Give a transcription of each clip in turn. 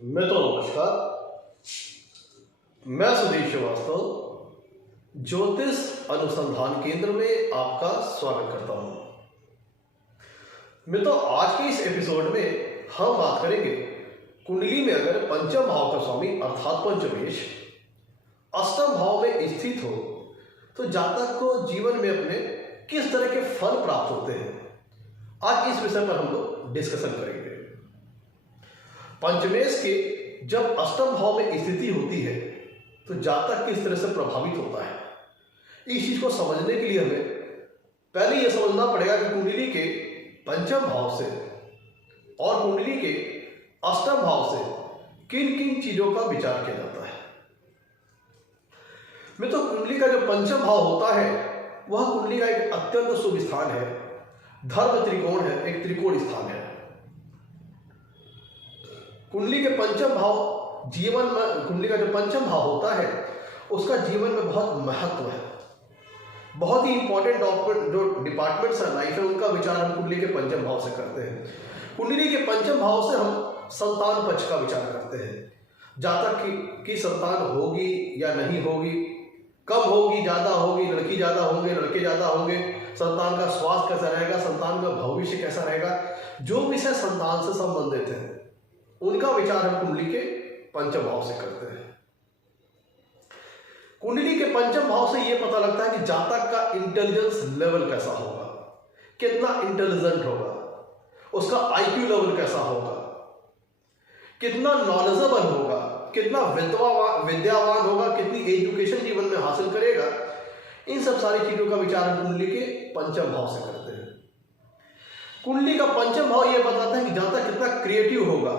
मित्रों नमस्कार। मैं सुधीर श्रीवास्तव ज्योतिष अनुसंधान केंद्र में आपका स्वागत करता हूं। मित्रों, आज के इस एपिसोड में हम बात करेंगे कुंडली में अगर पंचम भाव का स्वामी अर्थात पंचमेश अष्टम भाव में स्थित हो तो जातक को जीवन में अपने किस तरह के फल प्राप्त होते हैं। आज इस विषय पर हम लोग डिस्कशन करेंगे। पंचमेश के जब अष्टम भाव में स्थिति होती है तो जातक किस तरह से प्रभावित होता है, इस चीज को समझने के लिए हमें पहले यह समझना पड़ेगा कि कुंडली के पंचम भाव से और कुंडली के अष्टम भाव से किन किन चीजों का विचार किया जाता है। मित्रों, कुंडली का जो पंचम भाव होता है वह कुंडली का एक अत्यंत शुभ स्थान है, धर्म त्रिकोण है, एक त्रिकोण स्थान है। कुंडली के पंचम भाव जीवन में, कुंडली का जो पंचम भाव होता है उसका जीवन में बहुत महत्व है। बहुत ही इंपॉर्टेंट जो डिपार्टमेंट्स है लाइफ है उनका विचार हम कुंडली के पंचम भाव से करते हैं। कुंडली के पंचम भाव से हम संतान पक्ष का विचार करते हैं। जातक की संतान होगी या नहीं होगी, कब होगी, ज्यादा होगी, लड़की ज्यादा होंगे, लड़के ज्यादा होंगे, संतान का स्वास्थ्य कैसा रहेगा, संतान का भविष्य कैसा रहेगा, जो विषय संतान से संबंधित है उनका विचार हम कुंडली के पंचम भाव से करते हैं। कुंडली के पंचम भाव से यह पता लगता है कि जातक का इंटेलिजेंस लेवल कैसा होगा, कितना इंटेलिजेंट होगा, उसका आईक्यू लेवल कैसा होगा, कितना नॉलेजेबल होगा, कितना विद्यावान होगा, कितनी एजुकेशन जीवन में हासिल करेगा। इन सब सारी चीजों का विचार हम कुंडली के पंचम भाव से करते हैं। कुंडली का पंचम भाव यह बताता है कि जातक कितना क्रिएटिव होगा,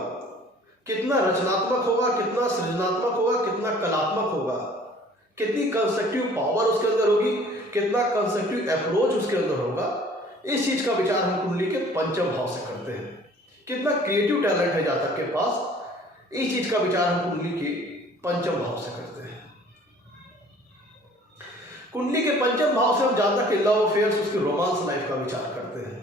कितना रचनात्मक होगा, कितना सृजनात्मक होगा, कितना कलात्मक होगा, कितनी कंस्ट्रक्टिव पावर उसके अंदर होगी, कितना कंस्ट्रक्टिव अप्रोच उसके अंदर होगा। इस चीज का विचार हम कुंडली के पंचम भाव से करते हैं। कितना क्रिएटिव टैलेंट है जातक के पास, इस चीज का विचार हम कुंडली के पंचम भाव से करते हैं। कुंडली के पंचम भाव से हम जातक के लव अफेयर्स, उसके रोमांस लाइफ का विचार करते हैं।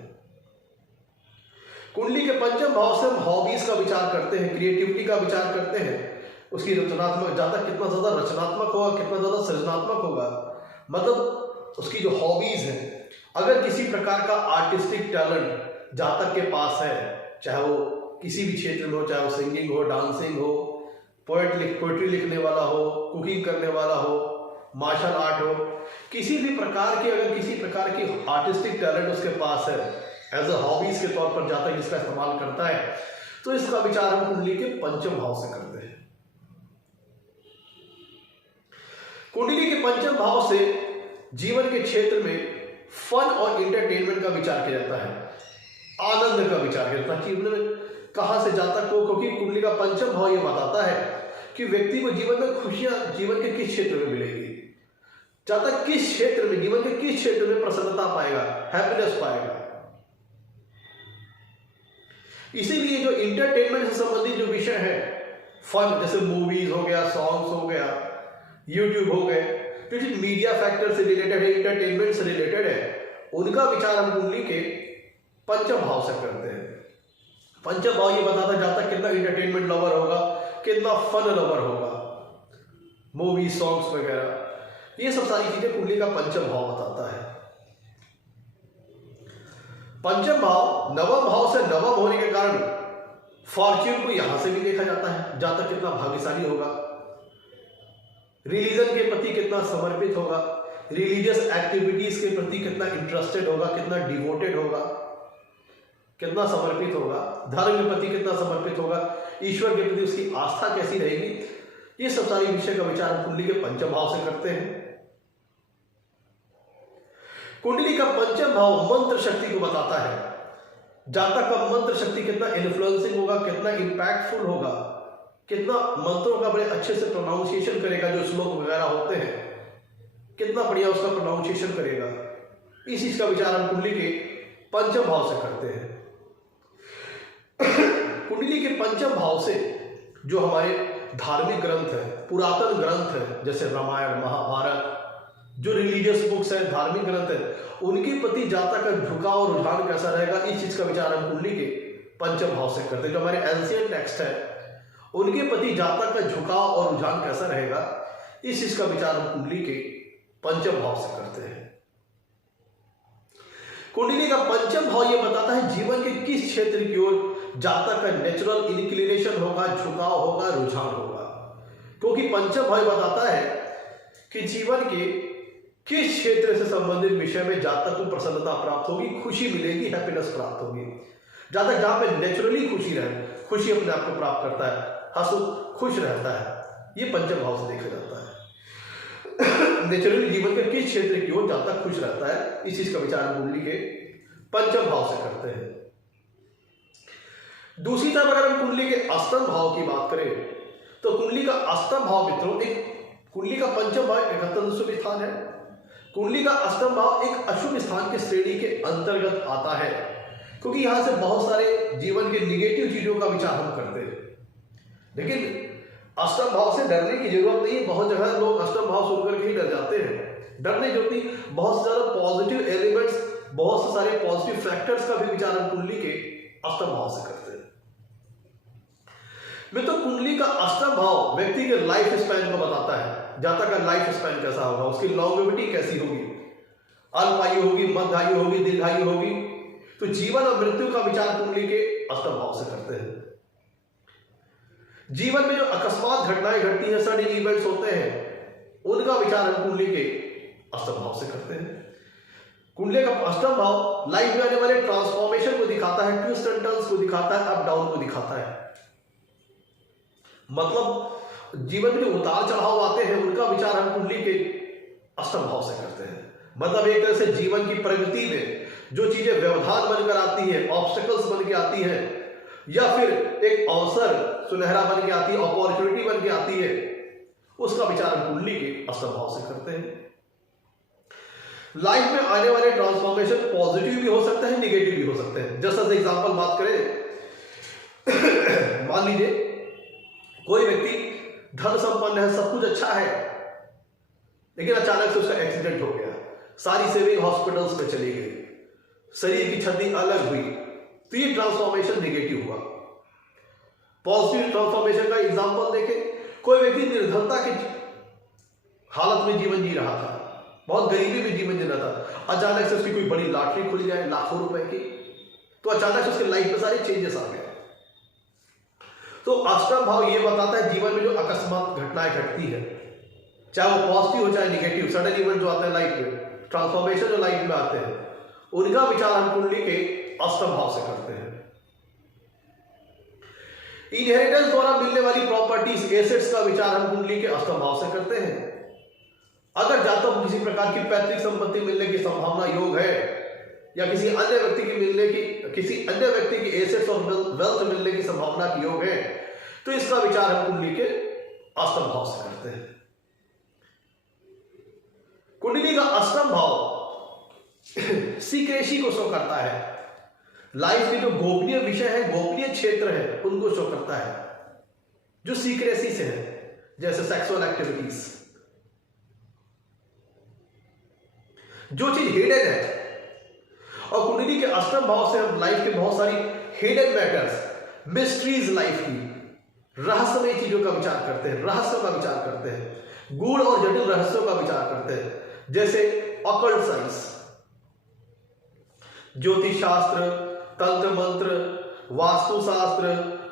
कुंडली के पंचम भाव से हम हॉबीज का विचार करते हैं, क्रिएटिविटी का विचार करते हैं, उसकी रचनात्मक, जातक कितना ज्यादा रचनात्मक होगा, कितना ज्यादा सृजनात्मक होगा, मतलब उसकी जो हॉबीज है। अगर किसी प्रकार का आर्टिस्टिक टैलेंट जातक के पास है, चाहे वो किसी भी क्षेत्र में हो, चाहे वो सिंगिंग हो, डांसिंग हो, पोएट्री लिखने वाला हो, कुकिंग करने वाला हो, मार्शल आर्ट हो, किसी भी प्रकार की, अगर किसी प्रकार की आर्टिस्टिक टैलेंट उसके पास है एज अ हॉबीज के तौर पर जातक इसका इस्तेमाल करता है, तो इसका विचार हम कुंडली के पंचम भाव से करते हैं। कुंडली के पंचम भाव से जीवन के क्षेत्र में फन और एंटरटेनमेंट का विचार किया जाता है, आनंद का विचार किया जाता है। जीवन में कहां से जातक को, क्योंकि कुंडली का पंचम भाव यह बताता है कि व्यक्ति को जीवन में खुशियां जीवन के किस क्षेत्र में मिलेगी, जातक किस क्षेत्र में, जीवन के किस क्षेत्र में प्रसन्नता पाएगा, हैप्पीनेस पाएगा। इसीलिए जो इंटरटेनमेंट से संबंधित जो विषय है, फन जैसे मूवीज हो गया, सॉन्ग्स हो गया, यूट्यूब हो गए, जो मीडिया फैक्टर से रिलेटेड है, इंटरटेनमेंट से रिलेटेड है, उनका विचार हम कुंडली के पंचम भाव से करते हैं। पंचम भाव ये बताता है जातक कितना इंटरटेनमेंट लवर होगा, कितना फन लवर होगा, मूवी, सॉन्ग्स वगैरह, ये सब सारी चीजें कुंडली का पंचम भाव बताता है। पंचम भाव नवम भाव से नवम होने के कारण फॉर्च्यून को यहां से भी देखा जाता है, जातक कितना भाग्यशाली होगा, रिलीजन के प्रति कितना समर्पित होगा, रिलीजियस एक्टिविटीज के प्रति कितना इंटरेस्टेड होगा, कितना डिवोटेड होगा, कितना समर्पित होगा, धर्म के प्रति कितना समर्पित होगा, ईश्वर के प्रति उसकी आस्था कैसी रहेगी। ये सब सारी विषय का विचार हम कुंडली के पंचम भाव से करते हैं। कुंडली का पंचम भाव मंत्र शक्ति को बताता है, जातक का मंत्र शक्ति कितना इन्फ्लुएंसिंग होगा, कितना इंपैक्टफुल होगा, कितना मंत्रों का बड़े अच्छे से प्रोनाउंसिएशन करेगा, जो श्लोक वगैरह होते हैं कितना बढ़िया उसका प्रोनाउंसिएशन करेगा। इस चीज का विचार हम कुंडली के पंचम भाव से करते हैं। कुंडली के पंचम भाव से जो हमारे धार्मिक ग्रंथ है, पुरातन ग्रंथ है, जैसे रामायण, महाभारत, जो रिलीजियस बुक्स है, धार्मिक ग्रंथ है, उनके प्रति जातक का झुकाव, रुझान कैसा रहेगा, इस चीज का विचार हम कुंडली के पंचम भाव से करते हैं। जो हमारे एंशिएंट टेक्स्ट है उनके प्रति जातक का झुकाव और रुझान कैसा रहेगा, इस चीज का विचार हम कुंडली के पंचम भाव से करते हैं। कुंडली का पंचम भाव यह बताता है जीवन के किस क्षेत्र की ओर जातक का नेचुरल इंक्लिनेशन होगा, झुकाव होगा, रुझान होगा। क्योंकि पंचम भाव बताता है कि जीवन के किस क्षेत्र से संबंधित विषय में जातक को प्रसन्नता प्राप्त होगी, खुशी मिलेगी, हैप्पीनेस प्राप्त होगी। जातक जहां पे नेचुरली खुशी रहे, खुशी अपने आप को प्राप्त करता है, हंसमुख खुश रहता है, ये पंचम भाव से देखा जाता है। नेचुरली जीवन के किस क्षेत्र की ओर जातक खुश रहता है, इस चीज का विचार कुंडली के पंचम भाव से करते हैं। दूसरी तरफ अगर हम कुंडली के अष्टम भाव की बात करें तो कुंडली का अष्टम भाव मित्रों, एक कुंडली का पंचम भाव एक अत्यंत शुभ स्थान है। कुंडली का अष्टम भाव एक अशुभ स्थान की श्रेणी के अंतर्गत आता है, क्योंकि यहां से बहुत सारे जीवन के निगेटिव चीजों का विचार हम करते हैं। लेकिन अष्टम भाव से डरने की जरूरत नहीं है। बहुत जगह लोग अष्टम भाव सुनकर के ही डर जाते हैं। डरने की जरूरत नहीं, बहुत सारे पॉजिटिव एलिमेंट्स, बहुत से सारे पॉजिटिव फैक्टर्स का भी विचार हम कुंडली के अष्टम भाव से करते हैं। मित्रों, कुंडली का अष्टम भाव व्यक्ति के लाइफ स्पैन को बताता है। जातक का लाइफ स्पैन कैसा होगा, उसकी लॉन्गेविटी कैसी होगी, अल्पायु होगी, मध्यायु होगी, दीर्घायु होगी। तो जीवन और मृत्यु का विचार कुंडली के अष्टम भाव से करते हैं। जीवन में जो अकस्मात घटनाएं घटती हैं, सडन इवेंट्स होते हैं, उनका विचार हम कुंडली के अष्टम भाव से करते हैं। कुंडली का अष्टम भाव लाइफ में आने वाले ट्रांसफॉर्मेशन को दिखाता है, ट्विस्ट एंड टर्न्स को दिखाता है, अप डाउन को दिखाता है। मतलब जीवन में जो उतार चढ़ाव आते हैं, उनका विचार हम कुंडली के अष्टम भाव से करते हैं। मतलब एक तरह से जीवन की प्रगति में जो चीजें व्यवधान बनकर आती है, ऑब्स्टेकल्स बन के आती है, या फिर एक अवसर सुनहरा बन के आती है, अपॉर्चुनिटी बन के आती है, उसका विचार हम कुंडली के अष्टम भाव से करते हैं। लाइफ में आने वाले ट्रांसफॉर्मेशन पॉजिटिव भी हो सकते हैं, निगेटिव भी हो सकते हैं। जस्ट एज एग्जांपल बात करें, मान लीजिए कोई व्यक्ति धन संपन्न है, सब कुछ अच्छा है, लेकिन अचानक से उसका एक्सीडेंट हो गया, सारी सेविंग हॉस्पिटल्स में चली गई, शरीर की छवि अलग हुई, तो ये ट्रांसफॉर्मेशन निगेटिव हुआ। पॉजिटिव ट्रांसफॉर्मेशन का एग्जांपल देखें, कोई व्यक्ति निर्धनता की हालत में जीवन जी रहा था, बहुत गरीबी में जीवन जी रहा था, अचानक से उसकी कोई बड़ी लॉटरी खुल जाए लाखों रुपए की, तो अचानक से उसकी लाइफ में सारे चेंजेस आ गए। तो अष्टम भाव ये बताता है जीवन में जो अकस्मात घटनाएं घटती है, चाहे वो पॉजिटिव हो चाहे निगेटिव, सडन इवेंट जो आते हैं लाइफ में, ट्रांसफॉर्मेशन जो लाइफ में आते हैं, उनका विचार हम कुंडली के अष्टम भाव से करते हैं। इनहेरिटेंस द्वारा मिलने वाली प्रॉपर्टीज, एसेट्स का विचार हम कुंडली के अष्टम भाव से करते हैं। अगर जातक को किसी प्रकार की पैतृक संपत्ति मिलने की संभावना योग है, या किसी अन्य व्यक्ति की एसेट्स और वेल्थ मिलने की संभावना की योग है, तो इसका विचार हम कुंडली के अष्टम भाव से करते हैं। कुंडली का अष्टम भाव सीक्रेसी को शो करता है। लाइफ के जो गोपनीय विषय है, गोपनीय क्षेत्र है, उनको शो करता है जो सीक्रेसी से है, जैसे सेक्सुअल एक्टिविटीज, जो चीज हिडन है। और कुंडली के अष्टम भाव से हम लाइफ के बहुत सारी हिडन मैटर्स, मिस्ट्रीज, लाइफ की रहस्यमय चीजों का विचार करते हैं, रहस्यों का विचार करते हैं, गूढ़ और जटिल रहस्यों का विचार करते हैं, जैसे ऑकल्ट साइंस, ज्योतिष शास्त्र, तंत्र मंत्र, वास्तुशास्त्र,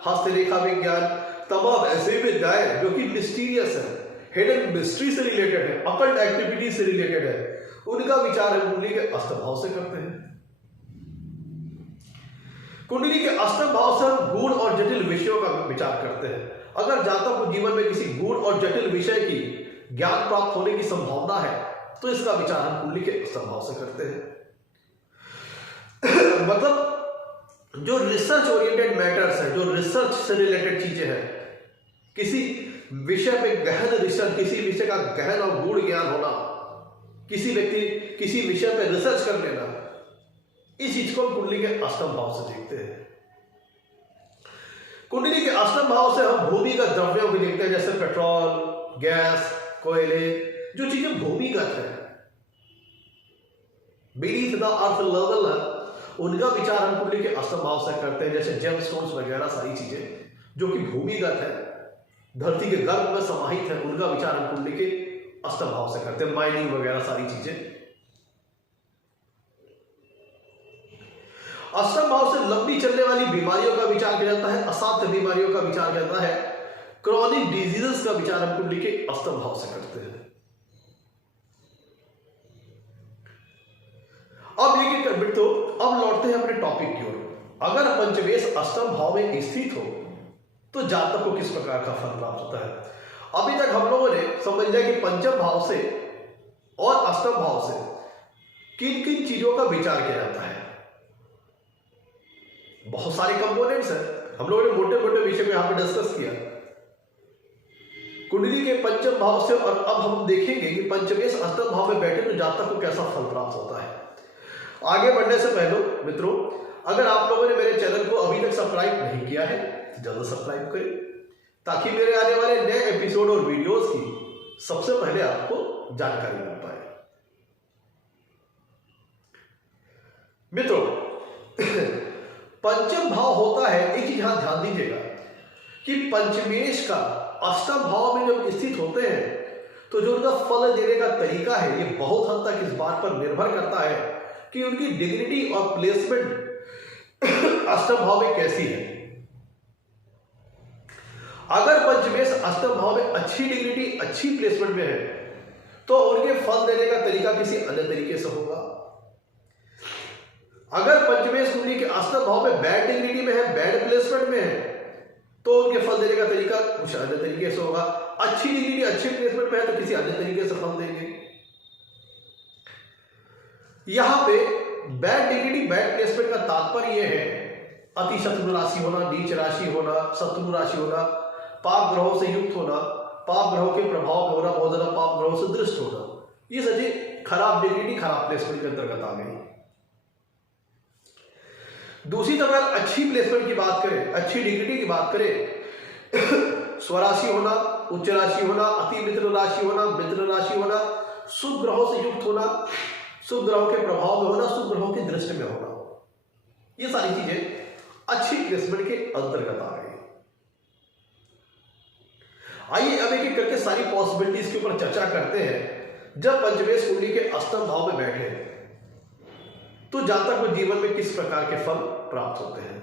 हस्तरेखा विज्ञान, तमाम ऐसे विद्याएं जो कि मिस्टीरियस है, हिडन मिस्ट्री से रिलेटेड है, ऑकल्ट एक्टिविटी से रिलेटेड है, उनका विचार हम कुंडली के अष्टम भाव से करते हैं। कुंडली के अष्टम भाव से हम गूढ़ और जटिल विषयों का विचार करते हैं। अगर जातक को जीवन में किसी गूढ़ और जटिल विषय की ज्ञान प्राप्त होने की संभावना है, तो इसका विचार हम कुंडली के अष्टम भाव से करते हैं। मतलब जो रिसर्च ओरिएंटेड मैटर्स है, जो रिसर्च से रिलेटेड चीजें हैं, किसी विषय पे गहन रिसर्च, किसी विषय का गहन और गूढ़ ज्ञान होना, किसी व्यक्ति किसी विषय पे रिसर्च कर लेना, इस चीज को हम कुंडली के अष्टम भाव से देखते हैं। कुंडली के अष्टम भाव से हम भूमिगत द्रव्यों को देखते हैं, जैसे पेट्रोल, गैस, कोयले, जो चीजें भूमिगत है, बीनीथ द अर्थ लेवल है, उनका विचार हम कुंडली के अष्टम भाव से करते हैं, जैसे जेमस्टोन्स वगैरह सारी चीजें जो कि भूमिगत है, धरती के गर्भ में समाहित है, उनका विचार हम कुंडली के अष्टम भाव से करते हैं। माइनिंग वगैरह सारी चीजें। अष्टम भाव से लंबी चलने वाली बीमारियों का विचार किया जाता है, असाध्य बीमारियों का विचार किया जाता है, क्रॉनिक डिजीजेस का विचार हम कुंडली के अष्टम भाव से करते हैं। अब एक एक मिनट, तो अब लौटते हैं अपने टॉपिक की ओर। अगर पंचमेश अष्टम भाव में स्थित हो तो जातक को किस प्रकार का फल प्राप्त होता है। अभी तक हम लोगों ने समझ लिया कि पंचम भाव से और अष्टम भाव से किन किन चीजों का विचार किया जाता है। बहुत सारे कंपोनेंट्स हैं, हम लोगों ने मोटे मोटे विषय में यहां पे डिस्कस किया कुंडली के पंचम भाव से। और अब हम देखेंगे कि पंचमेश अष्टम भाव में बैठे तो जातक को कैसा फल प्राप्त होता है। आगे बढ़ने से पहले मित्रों, अगर आप लोगों ने मेरे चैनल को अभी तक सब्सक्राइब नहीं किया है तो जल्द सब्सक्राइब करें, ताकि मेरे आने वाले नए एपिसोड और वीडियोस की सबसे पहले आपको जानकारी मिल पाए। मित्रों, पंचम भाव होता है, एक चीज यहां ध्यान दीजिएगा कि पंचमेश का अष्टम भाव में जब स्थित होते हैं तो जो उनका फल देने का तरीका है, ये बहुत हद तक इस बात पर निर्भर करता है कि उनकी डिग्निटी और प्लेसमेंट अष्टम भाव में कैसी है। अगर पंचमेश अष्टम भाव में अच्छी डिग्निटी, अच्छी प्लेसमेंट में है तो उनके फल देने का तरीका किसी अन्य तरीके से होगा। अगर पंचमेश कुंडली के अष्टम भाव में बैड डिग्निटी में है, बैड प्लेसमेंट में है, तो उनके फल देने का तरीका कुछ अन्य तरीके से होगा। अच्छी डिग्निटी, अच्छी प्लेसमेंट में है तो किसी अन्य तरीके से फल देंगे। यहां पे बैड डिग्निटी, बैड प्लेसमेंट का तात्पर्य यह है अति शत्रु राशि होना, नीच राशि होना, शत्रु राशि होना, पाप ग्रहों से युक्त होना, पाप ग्रहों के प्रभाव में होना, बहुत ज्यादा पाप ग्रहों से दृष्ट होना, ये सभी खराब डिग्निटी, खराब प्लेसमेंट के अंतर्गत आ गई। दूसरी तरफ अगर अच्छी प्लेसमेंट की बात करें, अच्छी डिग्निटी की बात करें, स्वराशि होना, उच्च राशि होना, अति मित्र राशि होना, मित्र राशि होना, शुभ ग्रहों से युक्त होना, शुभ ग्रहों के प्रभाव में होना, शुभ ग्रहों की दृष्टि में होना, ये सारी चीजें अच्छी प्लेसमेंट के अंतर्गत आ गई। आइए अब एक एक करके सारी पॉसिबिलिटीज के ऊपर चर्चा करते हैं। जब पंचमेश कुंडली के अष्टम भाव में बैठे तो जातक को जीवन में किस प्रकार के फल प्राप्त होते हैं।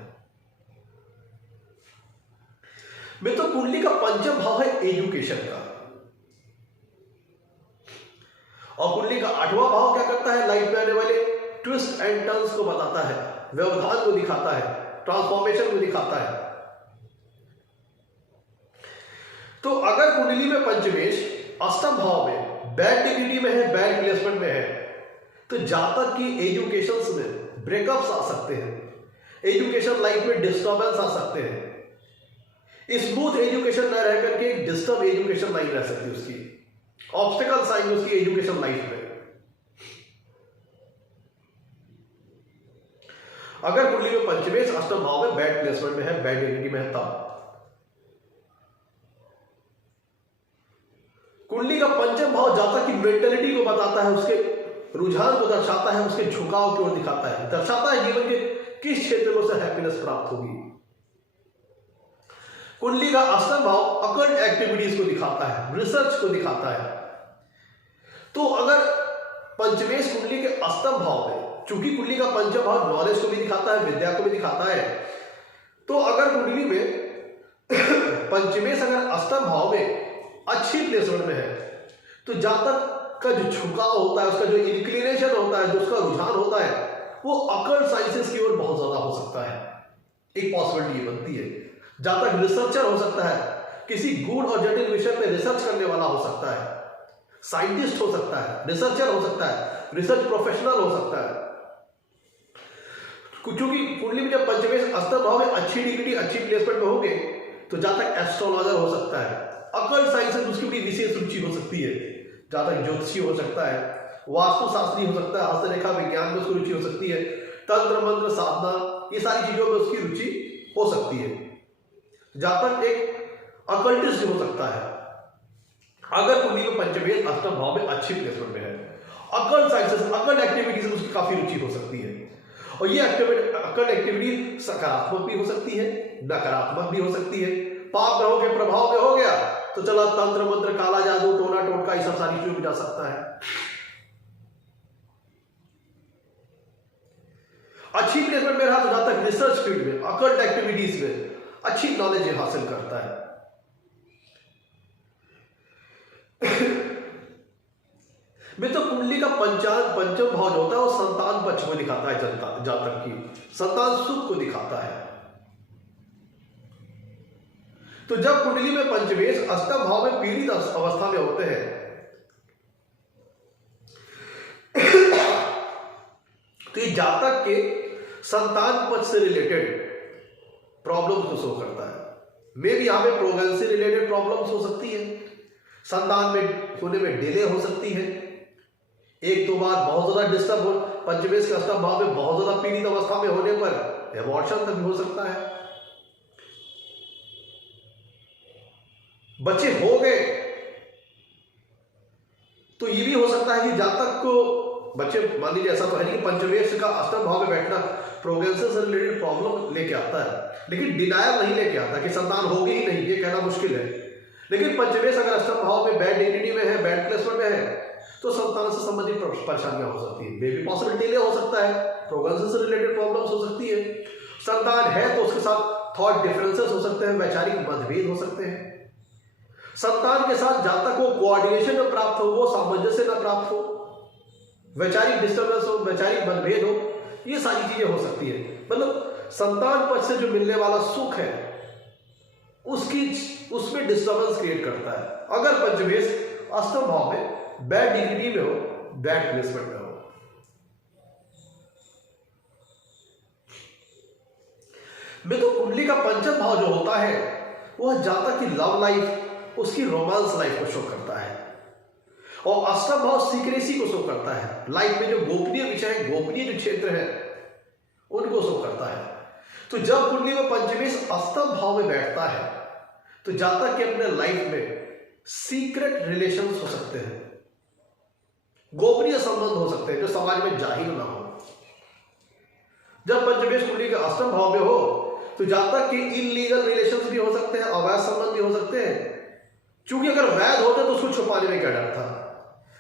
मित्रों, कुंडली का पंचम भाव है एजुकेशन का, और कुंडली का आठवां भाव क्या करता है, लाइफ में आने वाले ट्विस्ट एंड टर्न्स को बताता है, व्यवधान को दिखाता है, ट्रांसफॉर्मेशन को दिखाता है। तो अगर कुंडली में पंचमेश अष्टम भाव में बैड डिग्निटी में है, बैड प्लेसमेंट में है, तो जातक की एजुकेशन में ब्रेकअप्स आ सकते हैं, एजुकेशन लाइफ में डिस्टर्बेंस आ सकते हैं, स्मूथ एजुकेशन न रह करके डिस्टर्ब एजुकेशन लाइफ रह सकती है, उसकी ऑब्स्टिकल साइन उसकी एजुकेशन लाइफ में। अगर कुंडली में पंचमेश अष्टम भाव में बैड प्लेसमेंट में है, बैड डिग्निटी में है, तब कुंडली का पंचम भाव जातक की मेंटेलिटी को बताता है, उसके रुझान को दर्शाता है, उसके झुकाव की ओर दिखाता है, दर्शाता है जीवन के किस क्षेत्र में उसे हैप्पीनेस प्राप्त होगी। कुंडली का अष्टम भाव अकल्ट एक्टिविटीज को दिखाता है, रिसर्च को दिखाता है। तो अगर पंचमेश कुंडली के अष्टम भाव में, चूंकि कुंडली का पंचम भाव नॉलेज को भी दिखाता है, विद्या को भी दिखाता है, तो अगर कुंडली में पंचमेश अगर अष्टम भाव में अच्छी प्लेसमेंट में है तो जातक का जो झुकाव होता है, उसका जो इंक्लिनेशन होता है, जो उसका रुझान होता है, वो अकल्ट साइंसेस की ओर बहुत ज्यादा हो सकता है। एक पॉसिबिलिटी ये बनती है, जातक रिसर्चर हो सकता है, किसी गूढ़ और जटिल विषय में रिसर्च करने वाला हो सकता है, साइंटिस्ट हो सकता है, रिसर्चर हो सकता है, रिसर्च प्रोफेशनल हो सकता है। क्योंकि कुंडली में जब पंचमेश अष्टम भाव में अच्छी डिग्निटी, अच्छी प्लेसमेंट में होंगे तो जातक एस्ट्रोलॉजर हो सकता है, अकल्ट साइंसेस उसकी बड़ी विशेष रुचि हो सकती है, जातक ज्योतिषी हो सकता है, वास्तुशास्त्री हो सकता है, हस्तरेखा विज्ञान में उसकी रुचि हो सकती है, तंत्र मंत्र साधना, ये सारी चीजों में उसकी रुचि हो सकती है। जातक एक अकल्टिस्ट हो सकता है अगर कुंडली में पंचमेश अष्टम भाव में अच्छी प्लेसमेंट में है। अकल्ट साइंसेस, अकल्ट एक्टिविटीज में उसकी काफी रुचि हो सकती है, और ये अकल्ट एक्टिविटी सकारात्मक भी हो सकती है, नकारात्मक भी हो सकती है, पाप ग्रहों के प्रभाव में हो गया तो चला तंत्र मंत्र, काला जादू, टोना टोटका, ये सब सारी चीजों में जा सकता है। अच्छी प्लेसमेंट में रहा तो जहां तक रिसर्च फील्ड में, अकल्ट एक्टिविटीज में अच्छी नॉलेज हासिल करता है। मित्रों, कुंडली का पंचम भाव जो होता है वो संतान पक्ष को दिखाता है, जातक की संतान सुख को दिखाता है। तो जब कुंडली में पंचमेश अष्टम भाव में पीड़ित अवस्था में होते हैं तो ये जातक के संतान पक्ष से रिलेटेड प्रॉब्लम को शो करता है। मे भी यहां पे प्रेगनेंसी रिलेटेड प्रॉब्लम्स हो सकती है, संतान में होने में डिले हो सकती है, एक दो बार बहुत ज्यादा डिस्टर्ब हो, पंचमेश के अष्टम भाव में बहुत ज्यादा पीड़ित अवस्था में होने पर एबॉर्शन तक भी हो सकता है। बच्चे हो गए तो ये भी हो सकता है कि जातक को बच्चे, मान लीजिए ऐसा तो है नहीं कि पंचमेश का अष्टम भाव में बैठना प्रेगनेंसी से रिलेटेड प्रॉब्लम लेके आता है, लेकिन डिनायल नहीं लेके आता कि संतान होगी ही नहीं, ये कहना मुश्किल है। लेकिन पंचमेश अगर अष्टम भाव में बैड डिग्निटी में है, बैड प्लेसमेंट में है तो संतान से संबंधित परेशानियां हो सकती है, बेबी पॉसिबल डिले हो सकता है, प्रेगनेंसी से रिलेटेड प्रॉब्लम्स हो सकती है। संतान है तो उसके साथ थॉट डिफरेंसेस हो सकते हैं, वैचारिक मतभेद हो सकते हैं। संतान के साथ जातक को कोऑर्डिनेशन न प्राप्त हो, वो सामंजस्य न प्राप्त हो, वैचारिक डिस्टर्बेंस हो, वैचारिक मतभेद हो, ये सारी चीजें हो सकती है। मतलब संतान पक्ष से जो मिलने वाला सुख है उसमें डिस्टर्बेंस क्रिएट करता है अगर पंचमेश अष्टम भाव में बैड डिग्निटी में हो, बैड प्लेसमेंट में हो। मित्रों, कुंडली का पंचम भाव जो होता है वह जातक की लव लाइफ, उसकी रोमांस लाइफ को शो करता है, और अष्टम भाव सीक्रेसी को शो करता है, लाइफ में जो गोपनीय विषय है, गोपनीय जो क्षेत्र है उनको शो करता है। तो जब कुंडली में पंचमेश अष्टम भाव में बैठता है तो जातक के अपने लाइफ में सीक्रेट रिलेशंस हो सकते हैं, गोपनीय संबंध हो सकते हैं जो समाज में जाहिर ना हो। जब पंचमेश कुंडली के अष्टम भाव में हो तो जातक के इलीगल रिलेशंस भी हो सकते हैं, अवैध संबंध भी हो सकते हैं। क्योंकि अगर वैध होते तो उसको छुपाने में क्या डर था,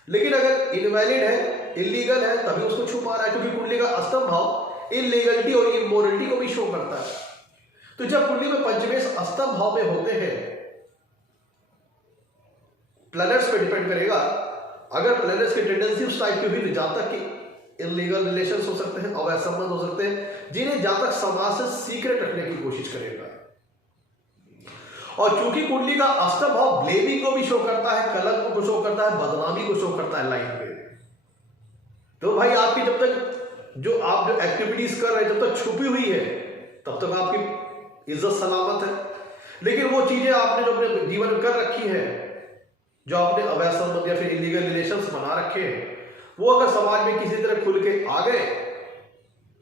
लेकिन अगर इनवैलिड है, इलीगल है, तभी उसको छुपा रहा है, क्योंकि कुंडली का अष्टम भाव इलीगलिटी और इमोरलिटी को भी शो करता है। तो जब कुंडली में पंचमेश अष्टम भाव में होते हैं, प्लैनेट्स पे डिपेंड करेगा, अगर प्लैनेट्स की टेंडेंसी उस टाइप की हुई तो जातक की इलीगल रिलेशंस हो सकते हैं, अवैध संबंध हो सकते हैं, जिन्हें जातक समाज से सीक्रेट रखने की कोशिश करेगा। और चूंकि कुंडली का अष्टम भाव ब्लेमिंग को भी शो करता है, कलंक को शो करता है, बदनामी को शो करता है लाइफ में, तो भाई आपकी जब तक आप जो एक्टिविटीज कर रहे हैं जब तक छुपी हुई है तब तक आपकी इज्जत सलामत है। लेकिन वो चीजें आपने जो अपने जीवन में कर रखी है, जो आपने अवैध संबंध या फिर इलीगल रिलेशंस बना रखे हैं, वो अगर समाज में किसी तरह खुल के आ गए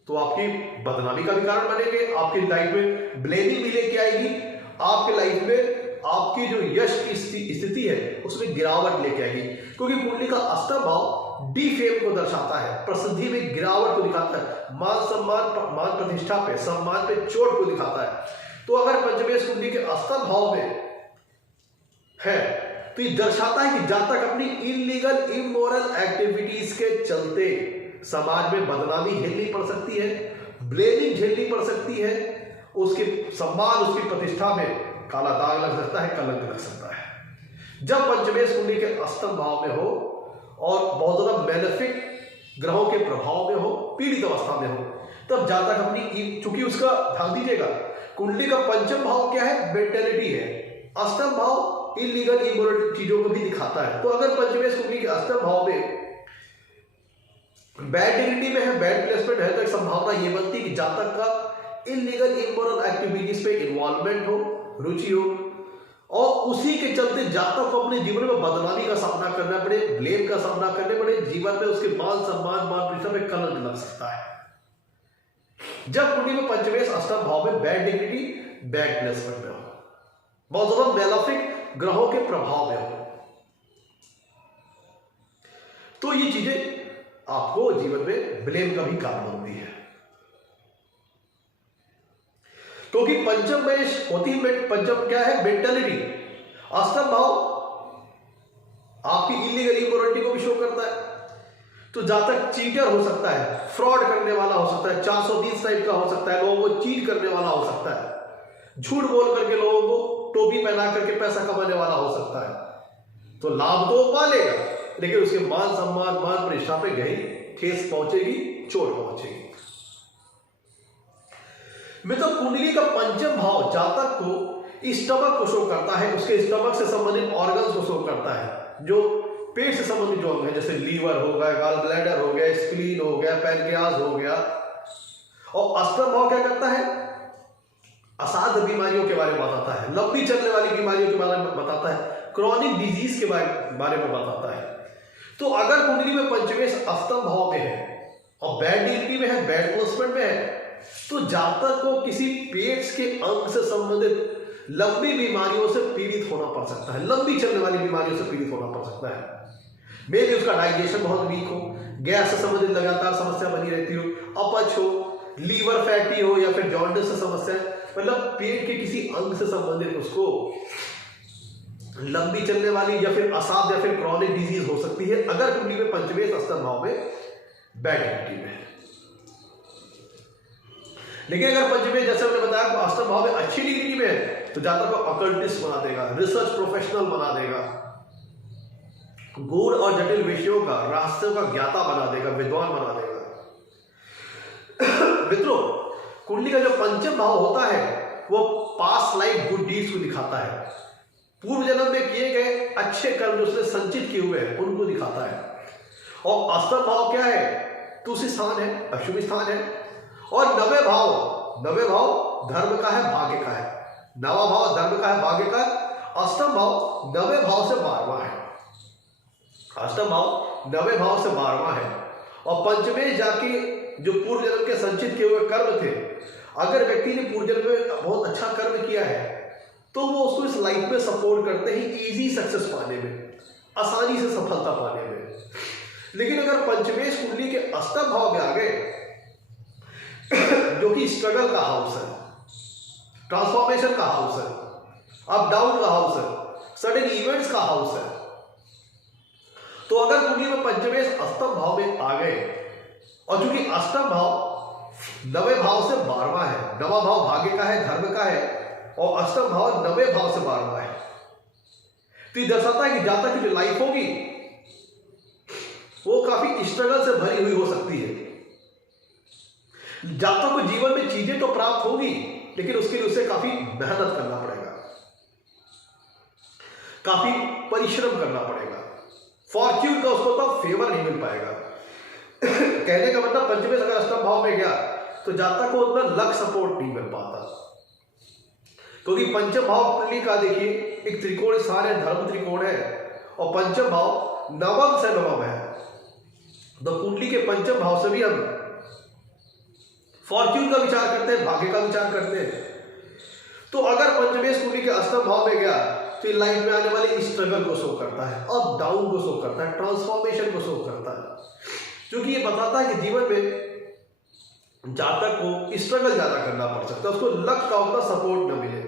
तो आपकी बदनामी का भी कारण बनेंगे, आपकी लाइफ में ब्लेमिंग भी लेके आएगी, आपके लाइफ में आपकी जो यश की स्थिति है उसमें गिरावट लेके आएगी। क्योंकि कुंडली का अष्टम भाव डिफेम को दर्शाता है, प्रसिद्धि में गिरावट को दिखाता है, मान सम्मान, मान प्रतिष्ठा पे, सम्मान पे चोट को दिखाता है। तो अगर पंचमेश कुंडली के अष्टम भाव में है तो ये दर्शाता है कि जातक अपनी इलीगल इमोरल एक्टिविटीज के चलते समाज में बदनामी झेलनी पड़ सकती है, ब्लेमिंग झेलनी पड़ सकती है, उसके सम्मान, उसकी प्रतिष्ठा में काला दाग लग सकता है, कलंक लग सकता है। जब पंचमेश कुंडली के अष्टम भाव में हो और बहुत ज्यादा मेलेफिक ग्रहों के प्रभाव में हो, पीड़ित अवस्था में हो, तब जातक अपनी, चूंकि उसका ध्यान दीजिएगा कुंडली का पंचम भाव क्या है, मेंटेलिटी है, अष्टम भाव इलीगल इमोरल चीजों को भी दिखाता है। तो अगर पंचमेश कुंडली के अष्टम भाव में बैड डिग्निटी में है, बैड प्लेसमेंट है, तो एक संभावना ये बनती है कि जातक का इलीगल इमोरल एक्टिविटीज पे इन्वॉल्वमेंट हो, रुचि हो, और उसी के चलते जातक को अपने जीवन में बदनामी का सामना करना पड़े, ब्लेम का सामना करने पड़े, जीवन में उसके मान सम्मान, मान प्रतिष्ठा में कलंक लग सकता है। जब कुंडली में पंचमेश अष्टम भाव में बैड डिग्निटी, बैड प्लेसमेंट में हो, बहुत ज्यादा मेलेफिक ग्रहों के प्रभाव में हो, तो ये चीजें आपको जीवन में ब्लेम का भी कारण बनती है। तो क्योंकि पंचम में होती है, पंचम क्या है, मेंटेलिटी। अष्टम भाव आपकी इलीगल इमोरलिटी को भी शो करता है। तो जातक चीटर हो सकता है, फ्रॉड करने वाला हो सकता है, 420 टाइप का हो सकता है, लोगों को चीट करने वाला हो सकता है, झूठ बोल करके लोगों को टोपी पहना करके पैसा कमाने वाला हो सकता है। तो लाभ तो पा लेगा, लेकिन उसके मान सम्मान, मान प्रतिष्ठा पे गई ठेस पहुंचेगी, चोट पहुंचेगी। मित्रों, कुंडली का पंचम भाव जातक को स्टमक को शो करता है, उसके स्टमक से संबंधित ऑर्गन्स को शो करता है, जो पेट से संबंधित जो अंग है, जैसे लीवर हो गया, गॉल ब्लैडर हो गया, स्प्लीन हो गया, पैनक्रियाज हो गया। और अष्टम भाव क्या करता है, असाध्य बीमारियों के बारे में बताता है, लंबी चलने वाली बीमारियों के बारे में बताता है, क्रॉनिक डिजीज के बारे में बताता है। तो अगर कुंडली में पंचमेश अष्टम भाव में है और बैड डिग्री में है, बैड प्लेसमेंट में है, तो जातक को किसी पेट के अंग से संबंधित लंबी बीमारियों से पीड़ित होना पड़ सकता है, लंबी चलने वाली बीमारियों से पीड़ित होना पड़ सकता है। मे भी उसका डाइजेशन बहुत वीक हो, गैस से संबंधित लगातार समस्या बनी रहती हो, अपच हो, लीवर फैटी हो, या फिर जॉन्डिस से समस्या, मतलब पेट के किसी अंग से संबंधित उसको लंबी चलने वाली या फिर असाध्य या फिर क्रॉनिक डिजीज हो सकती है, अगर कुंडली में पंचमेश अष्टम भाव में बैड डिग्री में है। लेकिन अगर पंचमेश, जैसे हमने बताया, अष्टम भाव में अच्छी डिग्री में है, तो जातक को अकल्टिस्ट बना देगा, रिसर्च प्रोफेशनल बना देगा, गूढ़ और जटिल विषयों का, रहस्यों का ज्ञाता बना देगा, विद्वान बना देगा। मित्रों, कुंडली का जो पंचम भाव होता है वो पास्ट लाइफ गुड डीड्स को दिखाता है, पूर्व जन्म में किए गए अच्छे कर्म जो उसने संचित किए हुए हैं उनको दिखाता है। और अष्टम भाव क्या है, तुलसी स्थान है, अशुभ स्थान है। और नवे भाव धर्म का है, भाग्य का है। नवा भाव धर्म का है, भाग्य का है। अष्टम भाव नवे भाव से 12वां है, अष्टम भाव नवे भाव से 12वां है। और पंचमेश जाके जो पूर्व जन्म के संचित किए हुए कर्म थे, अगर व्यक्ति ने पूर्व जन्म में बहुत अच्छा कर्म किया है तो वो उसको इस लाइफ में सपोर्ट करते हैं इजी सक्सेस पाने में, आसानी से सफलता पाने में। लेकिन अगर पंचमेश कुंडली के अष्टम भाव में आ गए जो कि स्ट्रगल का हाउस है, ट्रांसफॉर्मेशन का हाउस है, अप डाउन का हाउस है, सडन इवेंट्स का हाउस है, तो अगर कुंडली में पंचमेश अष्टम भाव में आ गए, और चूंकि अष्टम भाव नवे भाव से 12वां है, नवा भाव भाग्य का है, धर्म का है, और अष्टम भाव नवे भाव से 12वां है, तो ये दर्शाता है कि जातक की जो लाइफ होगी वो काफी स्ट्रगल से भरी हुई हो सकती है। जातक को जीवन में चीजें तो प्राप्त होगी, लेकिन उसके लिए उसे काफी मेहनत करना पड़ेगा, काफी परिश्रम करना पड़ेगा, फॉर्च्यून का उसको तो फेवर नहीं मिल पाएगा। कहने का मतलब पंचमेश अगर अष्टम भाव में गया तो जातक को उतना लक सपोर्ट नहीं मिल पाता, क्योंकि पंचम भाव कुंडली का देखिए एक त्रिकोण स्थान है, धर्म त्रिकोण है, और पंचम भाव नवम से नवम है। तो कुंडली के पंचम भाव से भी हम फॉर्च्यून का विचार करते हैं, भाग्य का विचार करते हैं। तो अगर पंचमेश कुंडली के अष्टम भाव में गया तो लाइफ में आने वाले स्ट्रगल को शो करता है, अप डाउन को शो करता है, ट्रांसफॉर्मेशन को शो करता है, क्योंकि ये बताता है कि जीवन में जातक को स्ट्रगल ज्यादा करना पड़ सकता है, उसको लक का उतना सपोर्ट न मिले,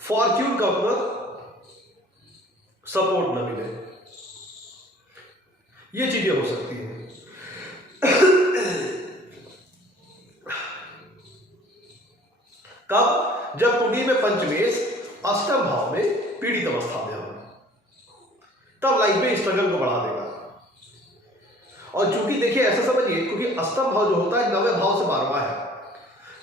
फॉर्च्यून का उतना सपोर्ट न मिले, ये चीजें हो सकती हैं। कब? जब कुंडली में पंचमेश अष्टम भाव में पीड़ित अवस्था में हो, तब लाइफ में स्ट्रगल को बढ़ा देगा। और चूंकि देखिए ऐसा समझिए, क्योंकि अष्टम भाव जो होता है नवे भाव से 12वां है,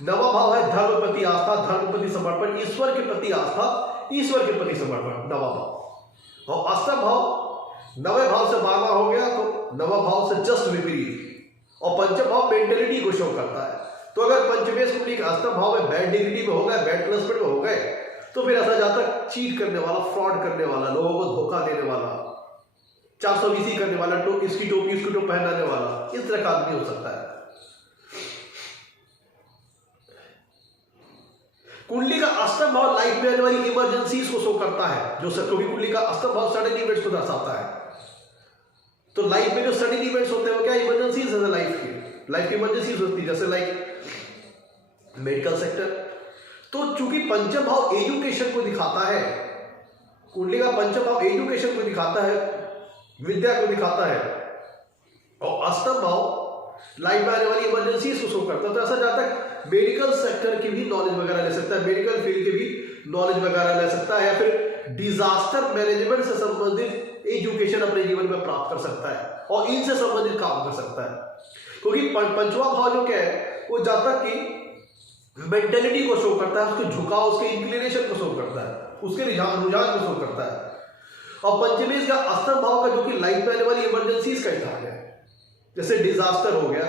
नवा भाव है धर्म प्रति आस्था, धर्म प्रति समर्पण, ईश्वर के प्रति आस्था, ईश्वर के प्रति समर्पण, नवा भाव। और अष्टम भाव नवे भाव से 12वां हो गया तो नवा भाव से जस्ट विपरीत, और पंचम भाव मेंटेलिटी को शो करता है। तो अगर पंचमेश कुंडली के अष्टम भाव में बैड डिग्री में हो गए, बैड प्लेसमेंट में हो गए, तो फिर ऐसा जातक चीट करने वाला, फ्रॉड करने वाला, लोगों को धोखा देने वाला, 420 करने वाला, इसकी टोपी उसकी टोपी पहनाने वाला, इस तरह का आदमी हो सकता है। कुंडली का अष्टम भाव लाइफ में आने वाली इमरजेंसीज को शो करता है, जो क्योंकि कुंडली का अष्टम भाव सडन इवेंट्स को दर्शाता है। तो लाइफ में जो सडन इवेंट्स होते हैं वो क्या इमरजेंसीज है, लाइफ की इमरजेंसीज होती है, जैसे लाइक मेडिकल सेक्टर, तो चूंकि पंचम भाव एजुकेशन को दिखाता है, कुंडली का पंचम भाव एजुकेशन को दिखाता है, विद्या को दिखाता है, और अष्टम भाव लाइफ में आने वाली इमरजेंसीज को शो करता है। तो ऐसा जाता है मेडिकल सेक्टर की भी नॉलेज वगैरह ले सकता है, मेडिकल फील्ड की भी नॉलेज वगैरह ले सकता है, या फिर डिजास्टर मैनेजमेंट से संबंधित एजुकेशन अपने जीवन में प्राप्त कर सकता है और इनसे संबंधित काम कर सकता है। क्योंकि पंचवा भाव जो क्या है, वो जातक की मेंटेलिटी को शो करता है, उसके झुकाव, उसके इंक्लिनेशन को शो करता है, उसके रुझान को शो करता है। और पंचमेश का अष्टम भाव का जो कि लाइफ में आने वाली इमरजेंसीज का स्थान है, जैसे डिजास्टर हो गया,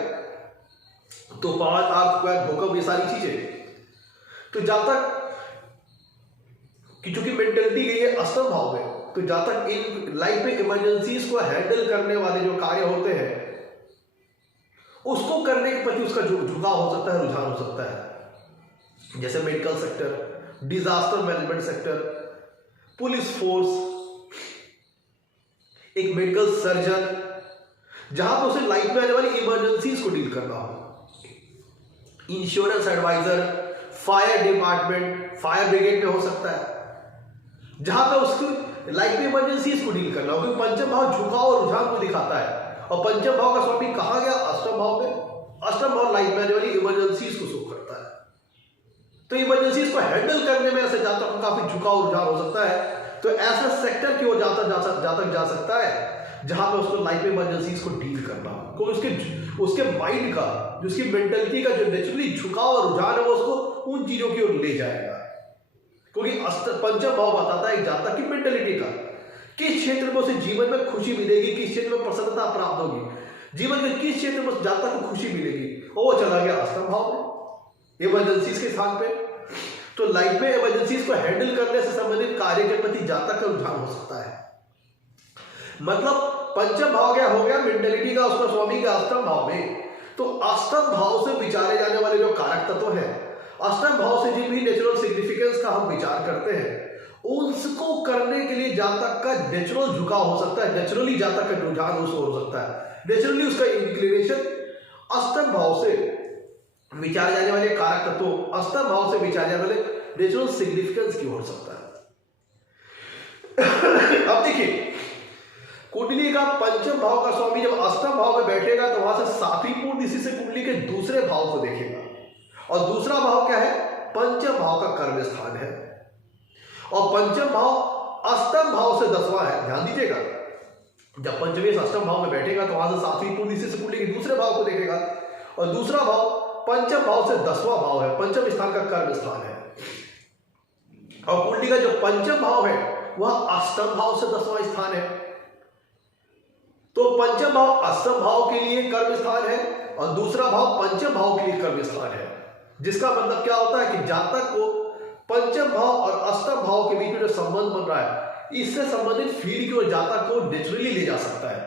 तूफान, आग, भूकंप, ये सारी चीजें। तो जातक कि चूंकि मेंटेलिटी गई है अष्टम भाव में, तो जातक इन लाइफ में इमरजेंसीज को हैंडल करने वाले जो कार्य होते हैं उसको करने के प्रति उसका झुकाव हो सकता है, रुझान हो सकता है। जैसे medical sector, disaster management sector, police force, एक मेडिकल सर्जन, जहां पर उसे लाइफ में आने वाली इमरजेंसीज को डील करना हो, insurance adviser, fire department, fire brigade में हो सकता है, जहां पर उसकी लाइफ में इमरजेंसीज को डील करना हो। क्योंकि पंचम भाव झुकाव और रुझान को दिखाता है, और पंचम भाव का स्वामी कहा गया अष्टम भाव में। अष्टम भाव लाइफ में आने वाली इमरजेंसीज को शो करता है। तो इमरजेंसीज को हैंडल करने में ऐसे जातक को काफी झुकाव रुझान हो सकता है। तो ऐसा सेक्टर की ओर जातक जा सकता है जहां पे उसको लाइफ में इमरजेंसीज को डील करना हो, क्योंकि उसके माइंड का, जो उसकी मेंटलिटी का जो नेचुरली झुकाव और रुझान है, वो उसको उन चीजों की ओर ले जाएगा। क्योंकि पंचम भाव बताता है जातक की मेंटलिटी का, किस क्षेत्र में उसे जीवन में खुशी मिलेगी, किस क्षेत्र में प्रसन्नता प्राप्त होगी, जीवन में किस क्षेत्र में जातक को खुशी मिलेगी, और वो चला गया अष्टम भाव में, इमरजेंसीज के स्थान पे। तो लाइफ में इमरजेंसीज को हैंडल करने से संबंधित कार्य के प्रति जातक का रुझान हो सकता है। मतलब पंचम भाव क्या हो गया, मेंटेलिटी का, उसका स्वामी का अष्टम भाव में। तो अष्टम भाव से विचारे जाने वाले जो कारक तत्व है, अष्टम भाव से जिन भी नेचुरल सिग्निफिकेंस का हम विचार करते हैं, उसको करने के लिए जातक का नेचुरल झुकाव हो सकता है, नेचुरली जातक का रुझान उसको हो सकता है, नेचुरली उसका इंक्लिनेशन अष्टम भाव से विचारे जाने वाले कारक तत्वों, अष्टम भाव से विचारे जाने वाले नेचुरल सिग्निफिकेंस की हो सकता है। अब देखिए, कुंडली का पंचम भाव का स्वामी जब अष्टम भाव में बैठेगा तो वहां से सातवीं पूर्ण दिशा से कुंडली के दूसरे भाव को देखेगा, और दूसरा भाव क्या है, पंचम भाव का कर्म स्थान है, और पंचम भाव अष्टम भाव से 10वां है। ध्यान दीजिएगा, जब पंचमेश अष्टम भाव में बैठेगा तो वहां से सातवीं पूर्ण दिशा से कुंडली के दूसरे भाव को देखेगा, और दूसरा भाव पंचम भाव से 10वां भाव है, पंचम स्थान का कर्म स्थान है। और कुंडली का जो पंचम भाव है वह अष्टम भाव से 10वां स्थान है। तो पंचम भाव अष्टम भाव के लिए कर्म स्थान है, और दूसरा भाव पंचम भाव के लिए कर्म स्थान है। जिसका मतलब क्या होता है कि जातक को पंचम भाव और अष्टम भाव के बीच में जो संबंध बन रहा है, इससे संबंधित फील्ड की ओर जातक को नेचुरली ले जा सकता है।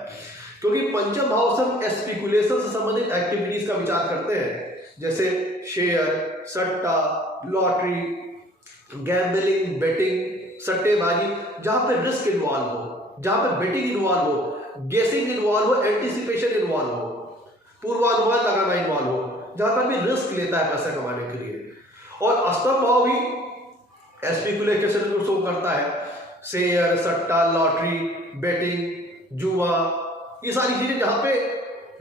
क्योंकि पंचम भाव से हम स्पेकुलेशन से संबंधित एक्टिविटीज का विचार करते हैं, जैसे शेयर, सट्टा, लॉटरी, गैम्बलिंग, बेटिंग, सट्टेबाजी, जहां पे रिस्क इन्वॉल्व हो, जहां पे बेटिंग इन्वॉल्व हो, गेसिंग इन्वॉल्व हो, एंटिसिपेशन इन्वॉल्व हो, पूर्वानुमान लगाना इन्वॉल्व हो, जहां पर भी रिस्क लेता है पैसा कमाने के लिए। और अष्टम भाव भी स्पेकुलेशन को शो करता है, शेयर, सट्टा, लॉटरी, बेटिंग, जुआ, ये सारी चीजें जहां पे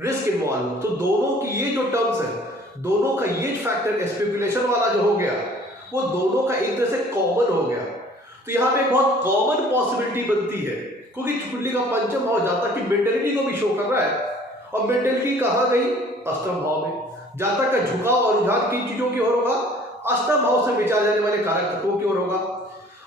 रिस्क इन्वॉल्व हो। तो दोनों की ये जो टर्म्स है, दोनों का ये फैक्टर स्पेकुलेशन वाला जो हो गया, वो दोनों का एक तरह से कॉमन हो गया। तो यहां पे बहुत कॉमन पॉसिबिलिटी बनती है, क्योंकि कुंडली का पंचम भाव जातक की मेंटेलिटी को भी शो कर रहा है, और मेंटेलिटी कहां गई, अष्टम भाव में। जातक का झुकाव और रुझान किन चीजों की ओर होगा, अष्टम भाव से विचारे जाने वाले कारक तत्वों की ओर होगा।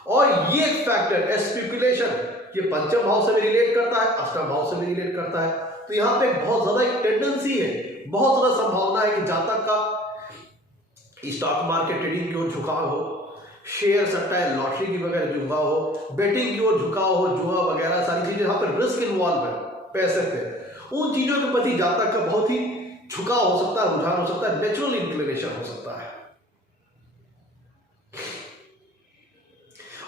और ये फैक्टर स्पेकुलेशन, ये पंचम भाव से भी रिलेट करता है, अष्टम भाव से भी रिलेट करता है। तो यहाँ पे बहुत ज्यादा एक टेंडेंसी है, बहुत ज्यादा संभावना है कि जातक का स्टॉक मार्केट ट्रेडिंग की ओर झुकाव हो, शेयर, सट्टा, लॉटरी की वगैरह झुकाव हो, बेटिंग की ओर झुकाव हो, जुआ वगैरह सारी चीजें जहां पर रिस्क इन्वॉल्व है पैसे पे, उन चीजों के प्रति जातक का बहुत ही झुकाव हो सकता है, रुझान हो सकता है, नेचुरल इंक्लिनेशन हो सकता है।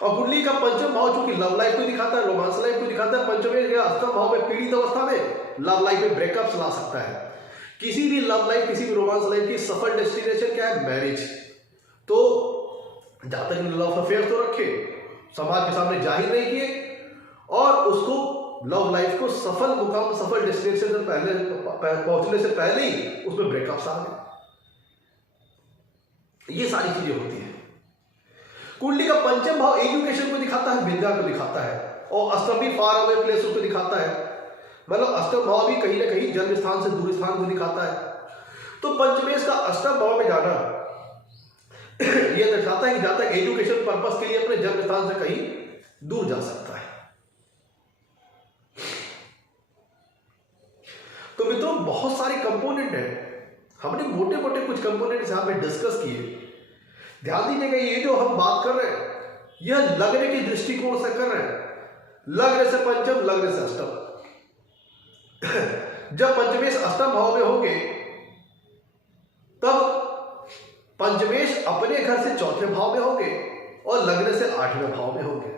और कुंडली का पंचम भाव चूंकि लव लाइफ को दिखाता है, रोमांस लाइफ को दिखाता है, पंचमेश या अष्टम भाव में पीड़ित अवस्था में लव लाइफ में ब्रेकअप्स ला सकता है। किसी भी लव लाइफ, किसी भी रोमांस लाइफ की सफल डेस्टिनेशन क्या है, मैरिज। तो जहां तक लव अफेयर तो रखे, समाज के सामने जाहिर नहीं किए, और उसको लव लाइफ को सफल मुकाम, सफल डेस्टिनेशन से पहले पहुंचने से पहले ही उसमें ब्रेकअप्स आ गए। ये सारी चीजें होती है। कुंडली का पंचम भाव एजुकेशन को दिखाता है, विद्या को दिखाता है, और अष्टम भी फार अवे प्लेस को दिखाता है। मतलब अष्टम भाव भी कहीं ना कहीं जन्म स्थान से दूर स्थान को दिखाता है। तो पंचमेश का अष्टम भाव में जाना यह दर्शाता है कि जहां तक एजुकेशन पर्पस के लिए अपने जन्म स्थान से कहीं दूर जा सकता है। तो मित्रों, बहुत सारे कंपोनेंट हैं, हमने मोटे मोटे कुछ कंपोनेंट्स यहां पे डिस्कस किए। ध्यान दीजिएगा, ये जो हम बात कर रहे हैं यह लग्न के दृष्टिकोण से कर रहे हैं, लग्न से पंचम, लग्न से अष्टम। जब पंचमेश अष्टम भाव में होंगे तब पंचमेश अपने घर से चौथे भाव में होंगे और लग्न से आठवें भाव में होंगे।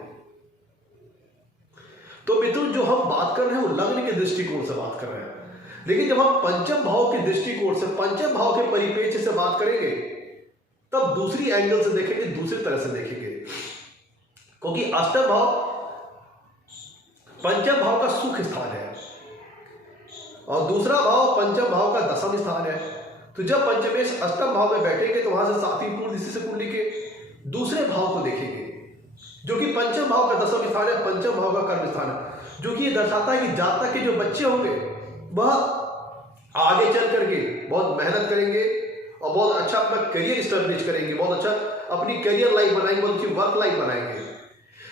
तो मित्रों, जो हम बात कर रहे हैं वो लग्न के दृष्टिकोण से बात कर रहे हैं, लेकिन जब हम पंचम भाव के दृष्टिकोण से, पंचम भाव के परिप्रेक्ष्य से बात करेंगे तब दूसरी एंगल से देखेंगे, दूसरी तरह से देखेंगे। क्योंकि अष्टम भाव पंचम भाव का सुख स्थान है और दूसरा भाव पंचम भाव का दशम स्थान है। तो जब पंचमेश अष्टम भाव में बैठेंगे तो वहां से सातवीं पूर्ण दृष्टि से कुंडली के दूसरे भाव को देखेंगे, जो कि पंचम भाव का दशम स्थान है, पंचम भाव का कर्म स्थान है, जो कि ये दर्शाता है कि जातक के जो बच्चे होंगे वह आगे चल करके बहुत मेहनत करेंगे और बहुत अच्छा अपना करियर स्टैब्लिश करेंगे, बहुत अच्छा अपनी करियर लाइफ बनाएंगे, बहुत अच्छी वर्क लाइफ बनाएंगे।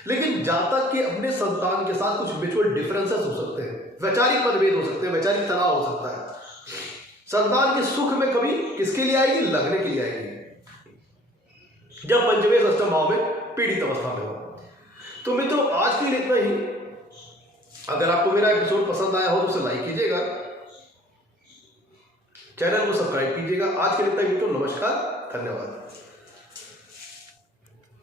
लेकिन जातक के अपने संतान के साथ कुछ म्यूचुअल डिफरेंसेस हो सकते हैं, वैचारिक मतभेद हो सकते हैं, वैचारिक तनाव हो सकता है। संतान के सुख में कमी किसके लिए आएगी? लगने के लिए आएगी, जब पंचमेश अष्टम भाव में पीड़ित अवस्था में हो। तो मित्रों, आज के लिए इतना ही। अगर आपको मेरा एपिसोड पसंद आया हो तो उसे लाइक कीजिएगा, चैनल को सब्सक्राइब कीजिएगा। आज के लिए इतना ही मित्रों, नमस्कार, धन्यवाद।